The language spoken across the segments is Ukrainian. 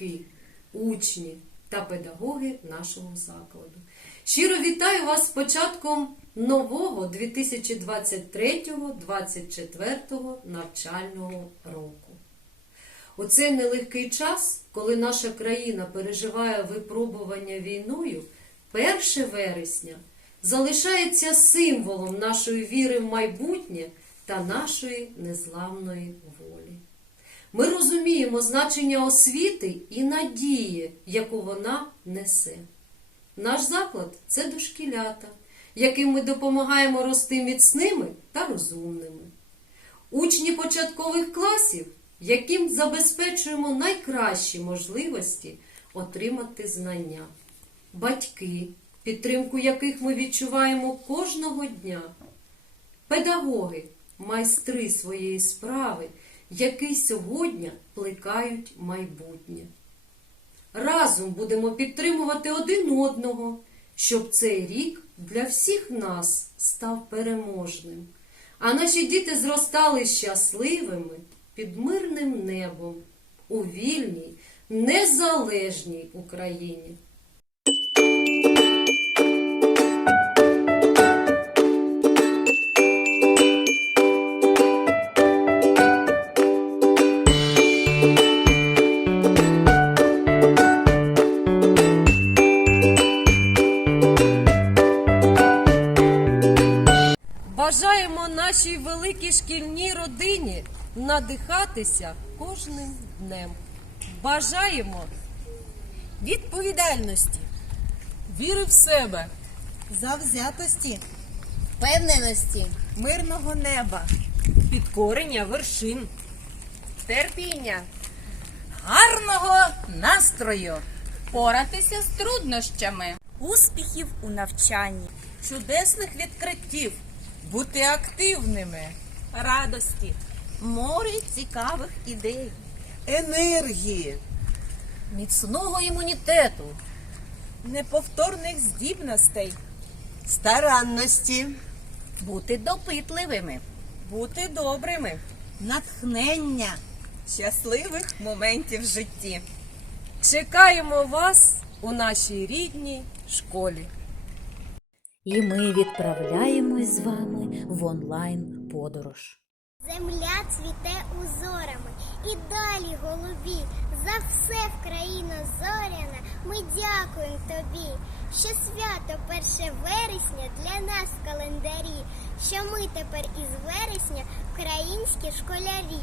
батьки, учні та педагоги нашого закладу. Щиро вітаю вас з початком нового 2023-2024 навчального року. У цей нелегкий час, коли наша країна переживає випробування війною, 1 вересня залишається символом нашої віри в майбутнє та нашої незламної волі. Ми розуміємо значення освіти і надії, яку вона несе. Наш заклад це дошкілята, яким ми допомагаємо рости міцними та розумними. Учні початкових класів, яким забезпечуємо найкращі можливості отримати знання, батьки, підтримку яких ми відчуваємо кожного дня, педагоги, майстри своєї справи, які сьогодні плекають майбутнє. Разом будемо підтримувати один одного, щоб цей рік для всіх нас став переможним, а наші діти зростали щасливими під мирним небом у вільній, незалежній Україні. Бажаємо нашій великій шкільній родині надихатися кожним днем. Бажаємо відповідальності, віри в себе, завзятості, впевненості, мирного неба, підкорення вершин, терпіння, гарного настрою, поратися з труднощами, успіхів у навчанні, чудесних відкриттів, бути активними, радості, море цікавих ідей, енергії, міцного імунітету, неповторних здібностей, старанності, бути допитливими, бути добрими, натхнення, щасливих моментів в житті. чекаємо вас у нашій рідній школі. І ми відправляємось з вами в онлайн подорож. Земля цвіте узорами і далі голубі. За все в країну зоряна ми дякуємо тобі, що свято 1 вересня для нас в календарі, що ми тепер із вересня українські школярі.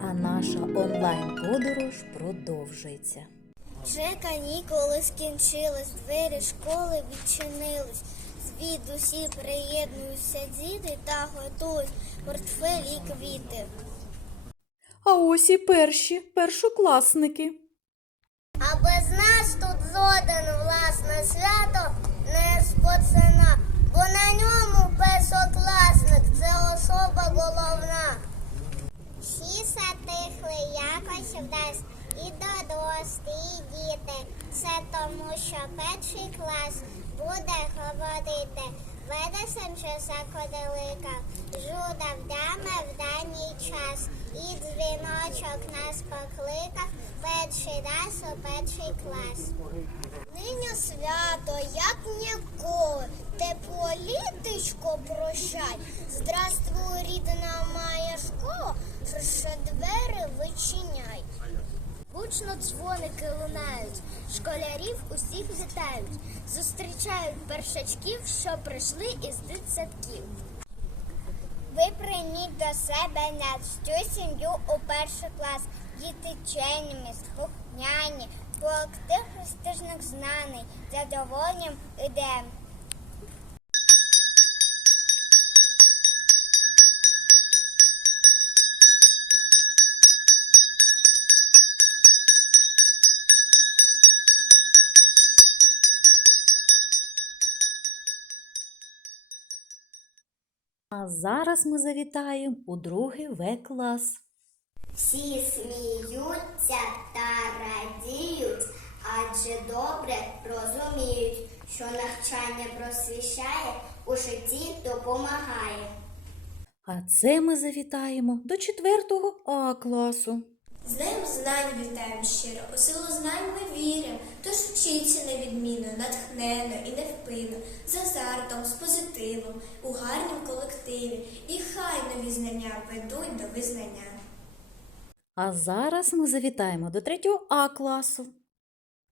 А наша онлайн подорож продовжується. Вже канікули скінчились, двері школи відчинились. Звідусі приєднуються діти та готують портфелі й квіти. А ось і перші першокласники. А без нас тут жоден власне свято не споцена, бо на ньому першокласник це особа головна. Всі затихли якось вдась і дорослі, і діти. Це тому, що перший клас буде говорити. Ведесем що закоделика, жуда вдаме в даний час, і дзвіночок нас покликав перший раз у перший клас. Нині свято, як ніколи, тепло літочко прощай. Здравствуй, рідна моя школа, що двері вичиняй. Гучно дзвоники лунають, школярів усіх вітають, зустрічають першачків, що прийшли із дитсадків. Ви прийміть до себе на всю сім'ю у перший клас. Діти чемні, слухняні, колектив престижних знаний, задоволенням ідем. А зараз ми завітаємо у другий В клас. Всі сміються та радіють, адже добре розуміють, що навчання просвіщає, у житті допомагає. А це ми завітаємо до четвертого А класу. З Днем знань вітаємо щиро, у силу знань ми віримо, тож вчіться невідмінно, натхненно і невпинно, з азартом, з позитивом, у гарнім колективі, і хай нові знання ведуть до визнання. А зараз ми завітаємо до 3 А класу.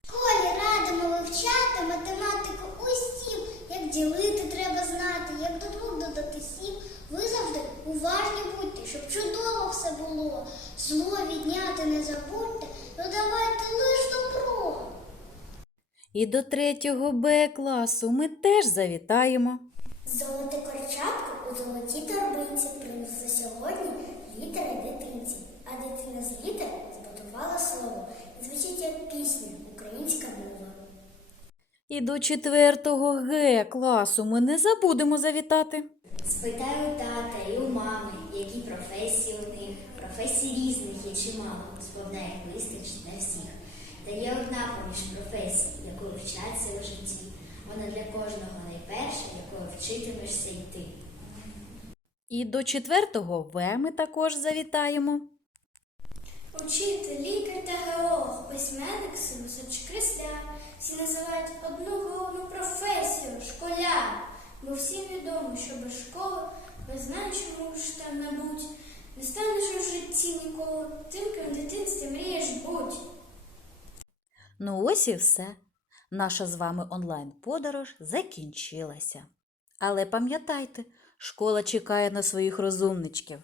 школі радимо вивчати математику усім, як ділити треба знати, як до двох додати сім. Ви завжди уважні будьте, щоб чудово все було. Зло відняти не забудьте, додавайте лиш добро. І до 3 Б класу ми теж завітаємо. Золоте корчатко у золотій торбинці принесли сьогодні літери дитинці, а дитина з літер збудувала слово. Звучить як пісня, українська мова. І до 4 Г класу ми не забудемо завітати. Спитаю тата і у мами, які професії у. Професій різних є чимало, сповна їх вистачить на всіх. Та є одна поміж професій, якою вчаться у житті. Вона для кожного найперша, якою вчитимешся йти. І до 4 В ми також завітаємо. Учитель, лікар та геолог, письменник, синусоч кресляр. Всі називають одну головну професію школяр. Бо всім відомо, що без школи, без знань, що можеш там набуть, не станеш у житті ніколи, ким в дитинстві мрієш будь. Ну ось і все. Наша з вами онлайн-подорож закінчилася. Але пам'ятайте, школа чекає на своїх розумничків.